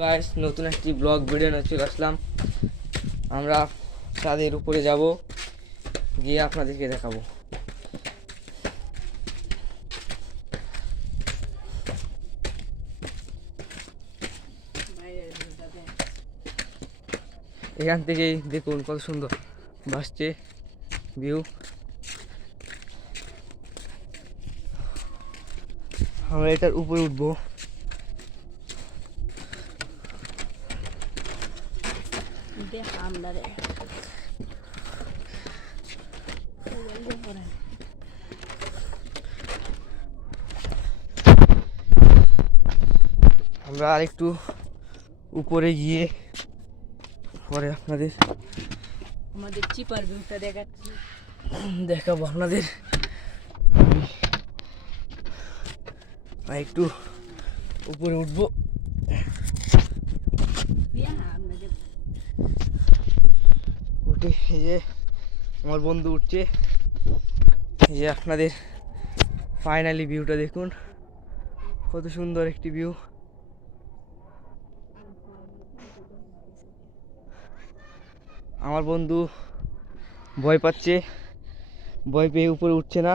Guys, নতুন একটি blog video নিয়ে চলে আসলাম। আমরা ছাদের উপরে যাব, গিয়ে আপনাদেরকে দেখাবো। এখান থেকেই দেখুন কত সুন্দর ভাসছে ভিউ। আমরা এটার উপরে উঠবো। আমরা আরেকটু উপরে গিয়ে পরে আমাদের চিপার ভিউটা দেখাবো আপনাদের। একটু উপরে উঠবো। উঠে এই যে আমার বন্ধু উঠছে। এই যে আপনাদের ফাইনালি ভিউটা দেখুন, কত সুন্দর একটি ভিউ। আমার বন্ধু ভয় পাচ্ছে, ভয় পেয়ে উপরে উঠছে না।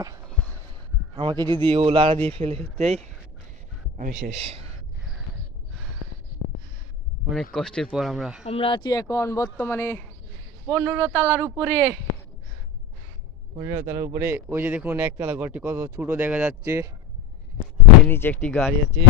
আমাকে যদি ও লাড়া দিয়ে ফেলে দেয় আমি শেষ। অনেক কষ্টের পর আমরা আছি এখন বর্তমানে 15 তলার উপরে। 15 তলার উপরে। ওই যে দেখুন একতলা ঘরটি কত ছোট দেখা যাচ্ছে। এর নিচে একটি গাড়ি আছে।